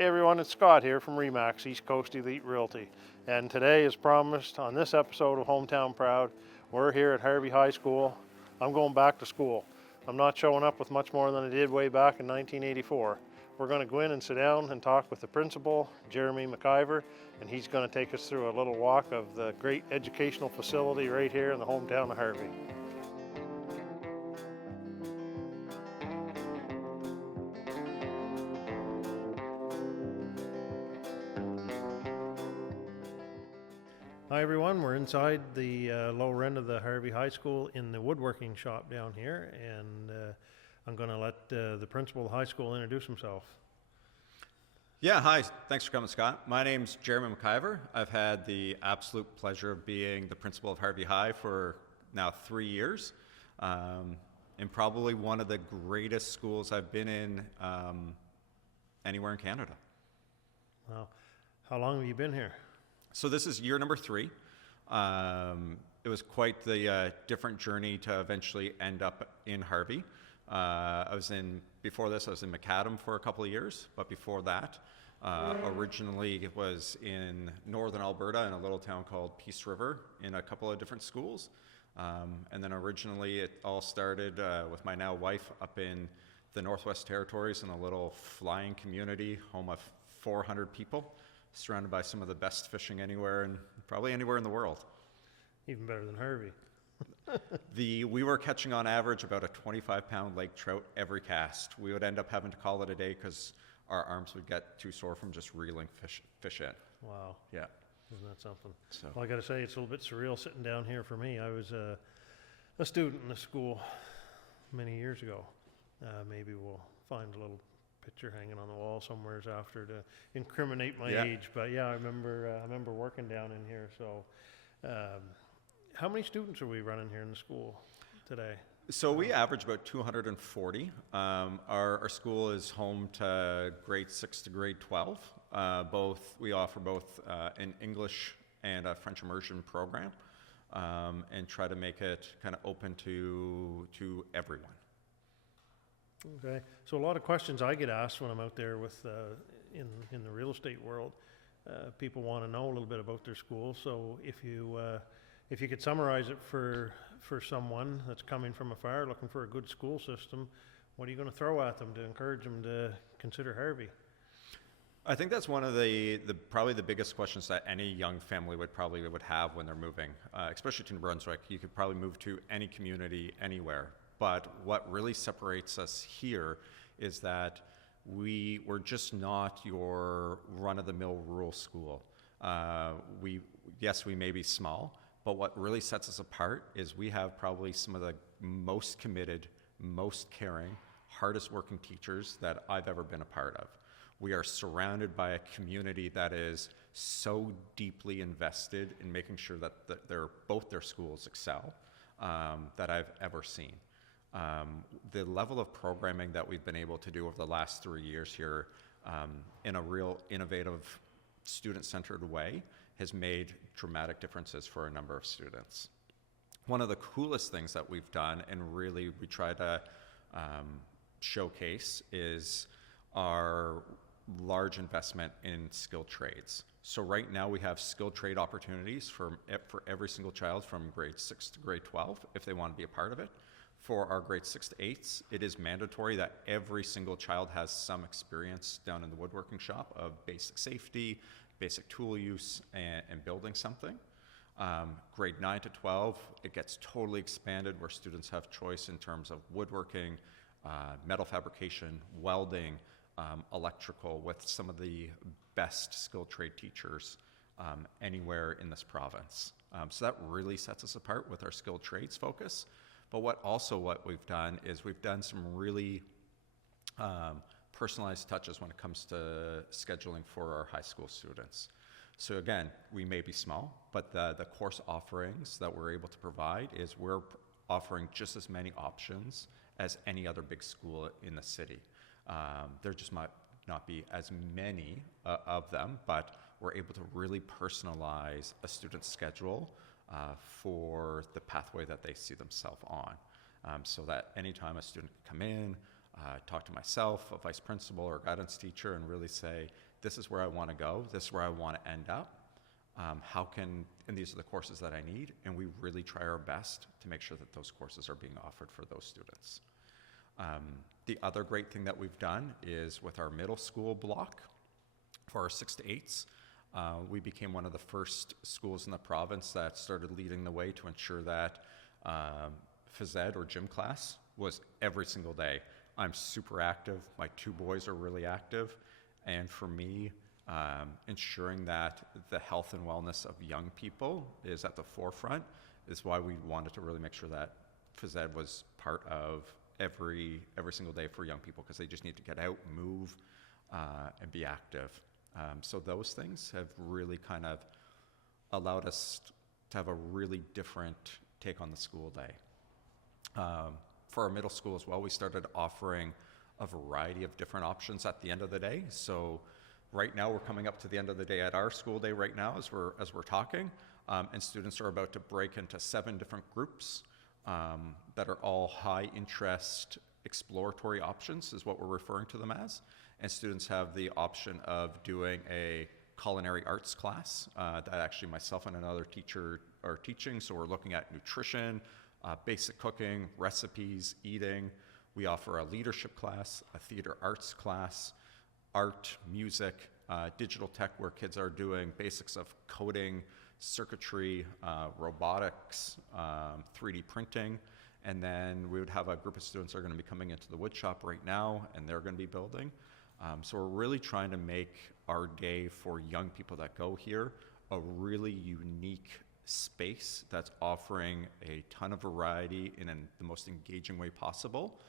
Hey everyone, it's Scott here from REMAX, East Coast Elite Realty. And today, as promised, on this episode of Hometown Proud, we're here at Harvey High School. I'm going back to school. I'm not showing up with much more than I did way back in 1984. We're going to go in and sit down and talk with the principal, Jeremy McIver, and he's going to take us through a little walk of the great educational facility right here in the hometown of Harvey. Hi everyone, we're inside the lower end of the Harvey High School in the woodworking shop down here, and I'm going to let the principal of the high school introduce himself. Yeah, hi. Thanks for coming, Scott. My name's Jeremy McIver. I've had the absolute pleasure of being the principal of Harvey High for now 3 years, and probably one of the greatest schools I've been in anywhere in Canada. Wow. How long have you been here? So this is year number 3. It was quite the different journey to eventually end up in Harvey. Before this, I was in Macadam for a couple of years, but before that, originally it was in northern Alberta in a little town called Peace River in a couple of different schools. And then originally it all started with my now wife up in the Northwest Territories in a little flying community, home of 400 people, surrounded by some of the best fishing anywhere and probably anywhere in the world. Even better than Harvey. We were catching on average about a 25-pound lake trout every cast. We would end up having to call it a day because our arms would get too sore from just reeling fish in. Wow. Yeah. Isn't that something? So. Well, I got to say, it's a little bit surreal sitting down here for me. I was a student in the school many years ago. Maybe we'll find a little picture hanging on the wall somewheres after to incriminate my age. But yeah, I remember working down in here. So how many students are we running here in the school today? So we average about 240. Our school is home to grade 6 to grade 12. We offer both an English and a French immersion program, and try to make it kind of open to everyone. Okay, so a lot of questions I get asked when I'm out there with in the real estate world. People want to know a little bit about their school. So if you could summarize it for someone that's coming from afar, looking for a good school system, what are you going to throw at them to encourage them to consider Harvey? I think that's one of the probably the biggest questions that any young family would have when they're moving, especially to New Brunswick. You could probably move to any community anywhere. But what really separates us here is that we're just not your run-of-the-mill rural school. We may be small, but what really sets us apart is we have probably some of the most committed, most caring, hardest working teachers that I've ever been a part of. We are surrounded by a community that is so deeply invested in making sure that both their schools excel that I've ever seen. The level of programming that we've been able to do over the last 3 years here in a real innovative, student-centered way has made dramatic differences for a number of students. One of the coolest things that we've done, and really we try to showcase, is our large investment in skilled trades. So right now we have skilled trade opportunities for every single child from grade 6 to grade 12 if they want to be a part of it. For our grade 6 to 8s, it is mandatory that every single child has some experience down in the woodworking shop of basic safety, basic tool use, and building something. Grade 9 to 12, it gets totally expanded where students have choice in terms of woodworking, metal fabrication, welding, electrical, with some of the best skilled trade teachers anywhere in this province. So that really sets us apart with our skilled trades focus. But what we've done is we've done some really personalized touches when it comes to scheduling for our high school students. So again, we may be small, but the course offerings that we're able to provide is we're offering just as many options as any other big school in the city. There just might not be as many of them, but we're able to really personalize a student's schedule for the pathway that they see themselves on. So that anytime a student can come in, talk to myself, a vice principal or guidance teacher, and really say, this is where I want to go, this is where I want to end up. And these are the courses that I need, and we really try our best to make sure that those courses are being offered for those students. The other great thing that we've done is with our middle school block, for our 6 to 8s, we became one of the first schools in the province that started leading the way to ensure that phys ed or gym class was every single day. I'm super active. My 2 boys are really active. And for me, ensuring that the health and wellness of young people is at the forefront is why we wanted to really make sure that phys ed was part of every single day for young people, because they just need to get out, move, and be active. So those things have really kind of allowed us to have a really different take on the school day. For our middle school as well, we started offering a variety of different options at the end of the day. So right now we're coming up to the end of the day at our school day right now as we're talking, and students are about to break into 7 different groups that are all high interest exploratory options is what we're referring to them as. And students have the option of doing a culinary arts class that actually myself and another teacher are teaching. So we're looking at nutrition, basic cooking, recipes, eating. We offer a leadership class, a theater arts class, art, music, digital tech, where kids are doing basics of coding, circuitry, robotics, 3D printing. And then we would have a group of students that are going to be coming into the wood shop right now, and they're going to be building. So we're really trying to make our day for young people that go here a really unique space that's offering a ton of variety in the most engaging way possible.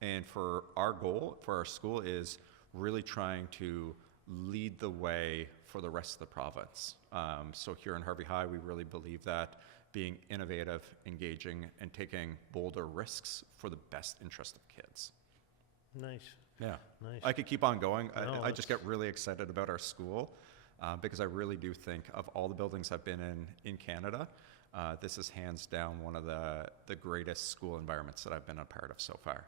And for our goal, for our school, is really trying to lead the way for the rest of the province. So here in Harvey High, we really believe that being innovative, engaging, and taking bolder risks for the best interest of kids. Nice. Yeah. Nice. I could keep on going. No, I just get really excited about our school because I really do think of all the buildings I've been in Canada, this is hands down one of the greatest school environments that I've been a part of so far.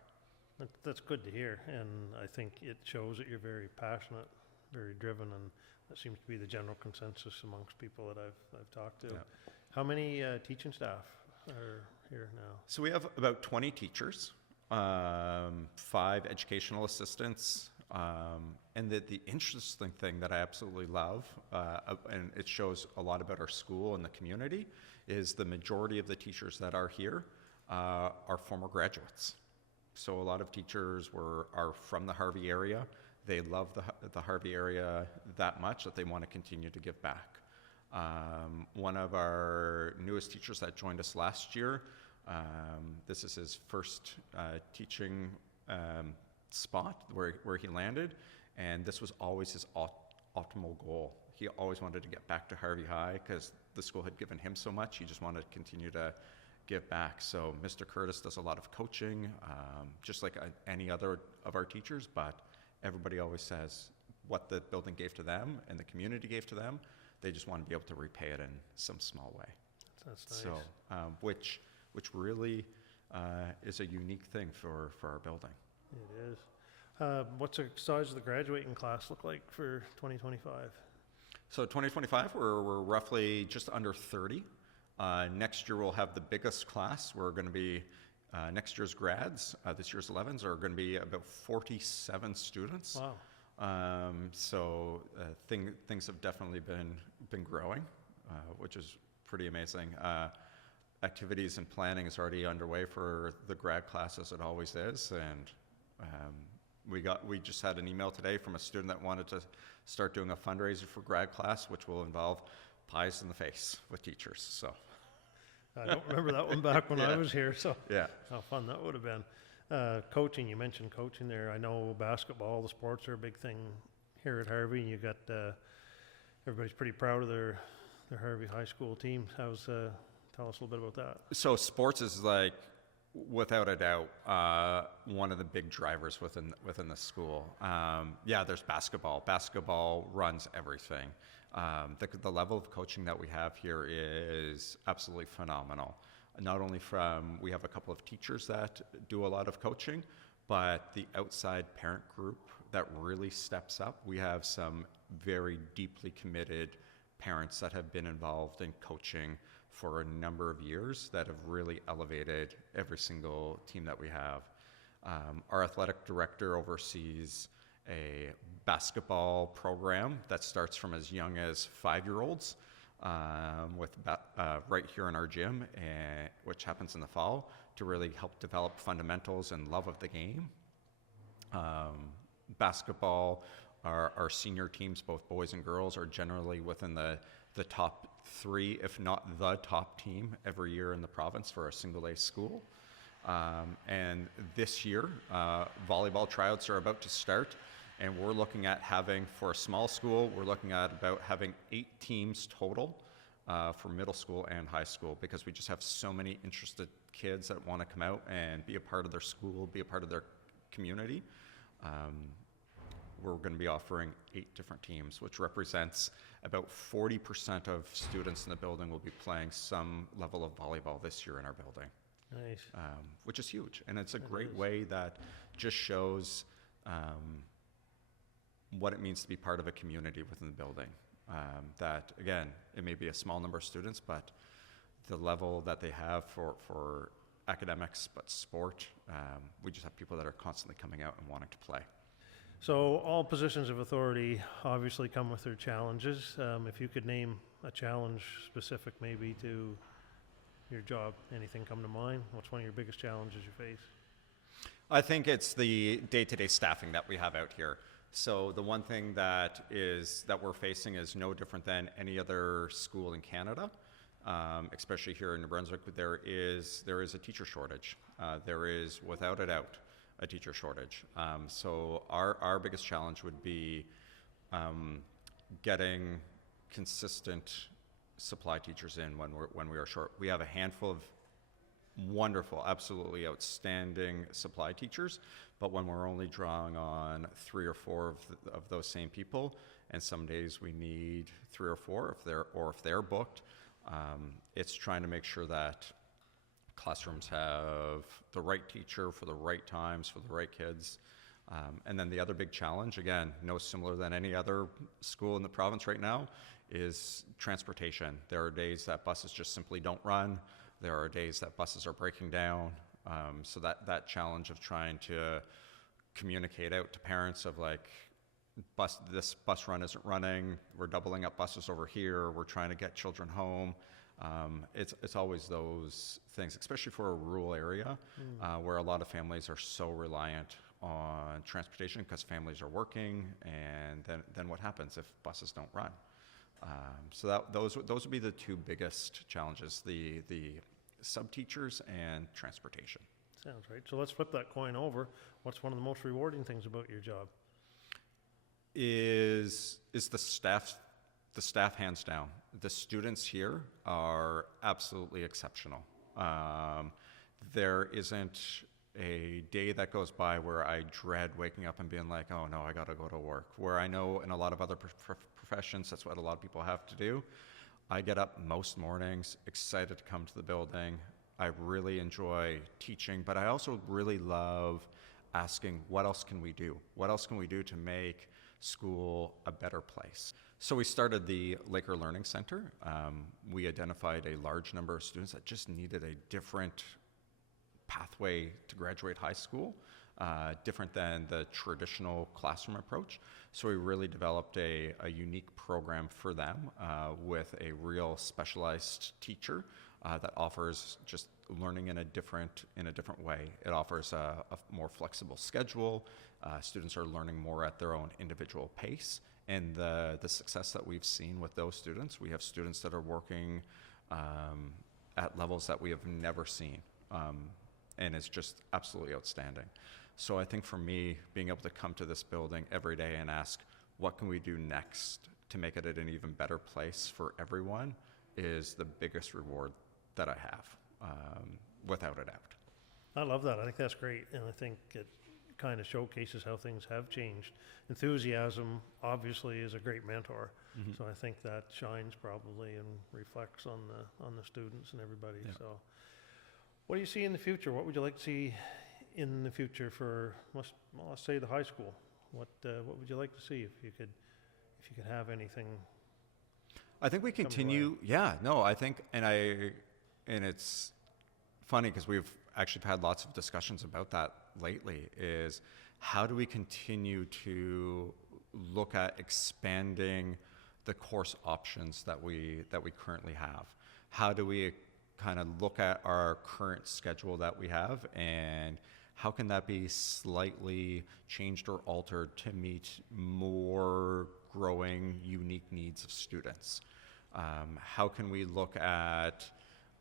That's good to hear, and I think it shows that you're very passionate, very driven, and that seems to be the general consensus amongst people that I've talked to. Yeah. How many teaching staff are here now? So we have about 20 teachers, 5 educational assistants, and the interesting thing that I absolutely love, and it shows a lot about our school and the community, is the majority of the teachers that are here are former graduates. So a lot of teachers are from the Harvey area. They love the Harvey area that much that they want to continue to give back. One of our newest teachers that joined us last year, this is his first teaching spot where he landed, and this was always his optimal goal. He always wanted to get back to Harvey High because the school had given him so much. He just wanted to continue to give back. So Mr. Curtis does a lot of coaching, just like any other of our teachers, but everybody always says what the building gave to them and the community gave to them, they just want to be able to repay it in some small way. That's nice. So, which really is a unique thing for our building. It is. What's the size of the graduating class look like for 2025? So 2025, we're roughly just under 30. Next year we'll have the biggest class. We're going to be, next year's grads, this year's 11s are going to be about 47 students. Wow. So things have definitely been growing, which is pretty amazing. Activities and planning is already underway for the grad class, as it always is, and we just had an email today from a student that wanted to start doing a fundraiser for grad class, which will involve pies in the face with teachers. So I don't remember that one back when Yeah. I was here, so yeah. how fun that would have been. Coaching, you mentioned coaching there. I know basketball, the sports are a big thing here at Harvey. You got everybody's pretty proud of their Harvey High School team. Tell us a little bit about that. So sports is like, without a doubt, one of the big drivers within the school. Yeah, there's basketball. Basketball runs everything. The level of coaching that we have here is absolutely phenomenal. Not only we have a couple of teachers that do a lot of coaching, but the outside parent group that really steps up. We have some very deeply committed parents that have been involved in coaching for a number of years that have really elevated every single team that we have. Our athletic director oversees a basketball program that starts from as young as 5-year-olds right here in our gym, which happens in the fall, to really help develop fundamentals and love of the game. Basketball, our senior teams, both boys and girls, are generally within the top 3, if not the top team every year in the province for a single-day school. And this year, volleyball tryouts are about to start, and we're looking at having, for a small school, we're looking at about having 8 teams total for middle school and high school, because we just have so many interested kids that want to come out and be a part of their school, be a part of their community. We're going to be offering 8 different teams, which represents about 40% of students in the building will be playing some level of volleyball this year in our building. Nice. Which is huge. And it's a great way that just shows what it means to be part of a community within the building. That, again, it may be a small number of students, but the level that they have for academics, but sport, we just have people that are constantly coming out and wanting to play. So all positions of authority obviously come with their challenges. If you could name a challenge specific maybe to your job, anything come to mind? What's one of your biggest challenges you face? I think it's the day-to-day staffing that we have out here. So the one thing that we're facing is no different than any other school in Canada, especially here in New Brunswick. There is a teacher shortage. There is, without a doubt, a teacher shortage. So our biggest challenge would be getting consistent supply teachers in when we are short. We have a handful of wonderful, absolutely outstanding supply teachers, but when we're only drawing on 3 or 4 of those same people, and some days we need 3 or 4 if they're booked, it's trying to make sure that classrooms have the right teacher for the right times for the right kids. And then the other big challenge, again, no similar than any other school in the province right now, is transportation. There are days that buses just simply don't run. There are days that buses are breaking down. So that challenge of trying to communicate out to parents of like, this bus run isn't running, we're doubling up buses over here, we're trying to get children home. It's always those things, especially for a rural area where a lot of families are so reliant on transportation because families are working, and then what happens if buses don't run? So those would be the 2 biggest challenges, the sub-teachers and transportation. Sounds right. So let's flip that coin over. What's one of the most rewarding things about your job? Is the staff hands down. The students here are absolutely exceptional. There isn't a day that goes by where I dread waking up and being like, oh no, I gotta go to work. Where I know in a lot of other professions, that's what a lot of people have to do. I get up most mornings, excited to come to the building. I really enjoy teaching, but I also really love asking, what else can we do? What else can we do to make school a better place? So we started the Laker Learning Center. We identified a large number of students that just needed a different pathway to graduate high school, different than the traditional classroom approach. So we really developed a unique program for them with a real specialized teacher that offers just learning in a different way. It offers a more flexible schedule. Students are learning more at their own individual pace. And the success that we've seen with those students, we have students that are working at levels that we have never seen. And it's just absolutely outstanding. So I think for me, being able to come to this building every day and ask, what can we do next to make it an even better place for everyone, is the biggest reward that I have, without a doubt. I love that. I think that's great. And I think it kind of showcases how things have changed. Enthusiasm obviously is a great mentor. Mm-hmm. So I think that shines probably and reflects on the students and everybody. Yeah. So what do you see in the future? What would you like to see in the future for, let's say, the high school? What would you like to see if you could have anything? I think we continue. Yeah, no, I think, and it's funny because we've actually had lots of discussions about that lately. Is how do we continue to look at expanding the course options that we currently have? How do we kind of look at our current schedule that we have, and how can that be slightly changed or altered to meet more growing, unique needs of students? How can we look at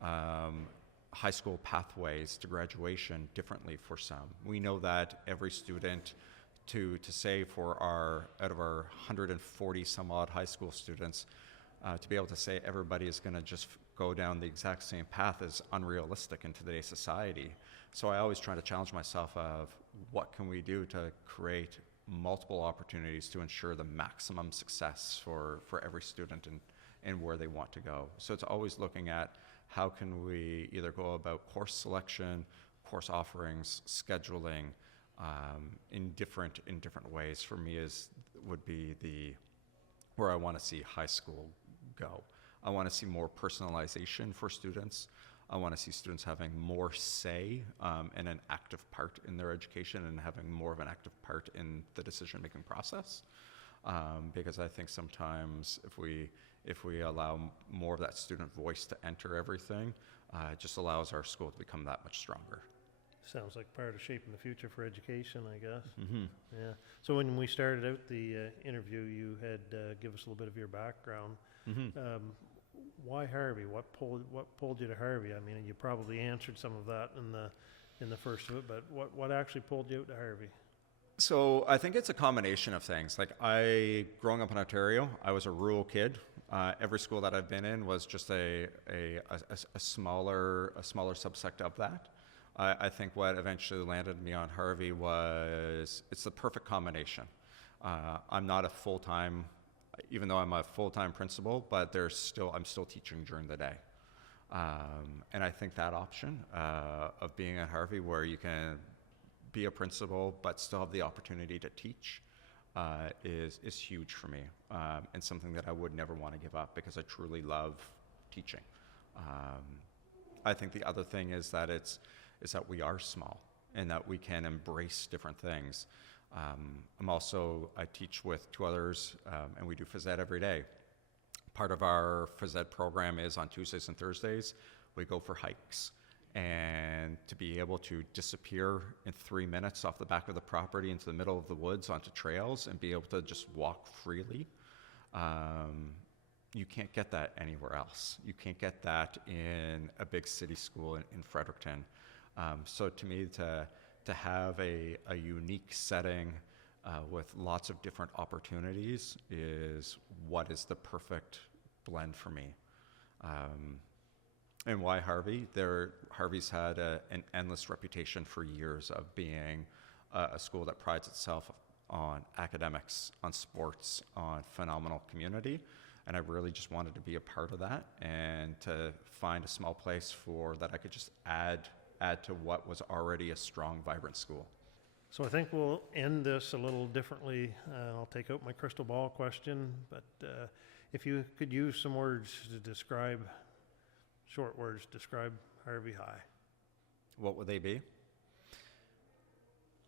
high school pathways to graduation differently for some? We know that every student, to say for out of our 140 some odd high school students, to be able to say everybody is going to just go down the exact same path is unrealistic in today's society. So I always try to challenge myself of what can we do to create multiple opportunities to ensure the maximum success for every student and where they want to go. So it's always looking at how can we either go about course selection, course offerings, scheduling, in different ways. For me, would be where I want to see high school go. I want to see more personalization for students. I want to see students having more say and an active part in their education, and having more of an active part in the decision-making process. Because I think sometimes if we allow more of that student voice to enter everything, it just allows our school to become that much stronger. Sounds like part of shaping the future for education, I guess. Mm-hmm. Yeah. So when we started out the interview, you had give us a little bit of your background. Mm-hmm. Why Harvey? What pulled you to Harvey? I mean, you probably answered some of that in the first of it, but what actually pulled you out to Harvey? So I think it's a combination of things. Like growing up in Ontario, I was a rural kid. Every school that I've been in was just a smaller subsect of that. I think what eventually landed me on Harvey was it's the perfect combination. I'm not a full-time, even though I'm a full-time principal, but I'm still teaching during the day. And I think that option of being at Harvey, where you can be a principal but still have the opportunity to teach, is huge for me, and something that I would never want to give up because I truly love teaching. I think the other thing is that that we are small and that we can embrace different things. I teach with two others, and we do phys ed every day. Part of our phys ed program is on Tuesdays and Thursdays, we go for hikes. And to be able to disappear in 3 minutes off the back of the property into the middle of the woods onto trails and be able to just walk freely, you can't get that anywhere else. You can't get that in a big city school in Fredericton. So to me, to have a unique setting with lots of different opportunities is what is the perfect blend for me. And why Harvey? Harvey's had an endless reputation for years of being a school that prides itself on academics, on sports, on phenomenal community. And I really just wanted to be a part of that, and to find a small place that I could just add to what was already a strong, vibrant school. So I think we'll end this a little differently. I'll take out my crystal ball question, but if you could use some words to describe, short words, describe Harvey High. What would they be?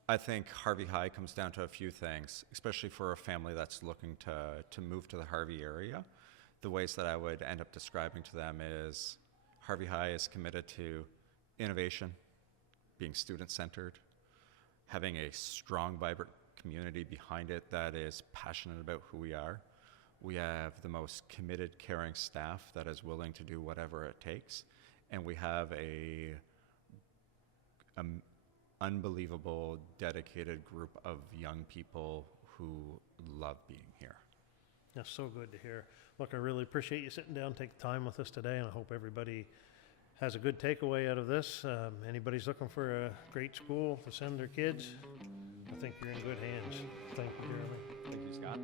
I think Harvey High comes down to a few things, especially for a family that's looking to move to the Harvey area. The ways that I would end up describing to them is Harvey High is committed to innovation, being student-centered, having a strong, vibrant community behind it that is passionate about who we are. We have the most committed, caring staff that is willing to do whatever it takes. And we have a unbelievable, dedicated group of young people who love being here. That's so good to hear. Look, I really appreciate you sitting down, taking time with us today, and I hope everybody has a good takeaway out of this. Anybody's looking for a great school to send their kids, I think you're in good hands. Thank you, Jeremy. Thank you, Scott.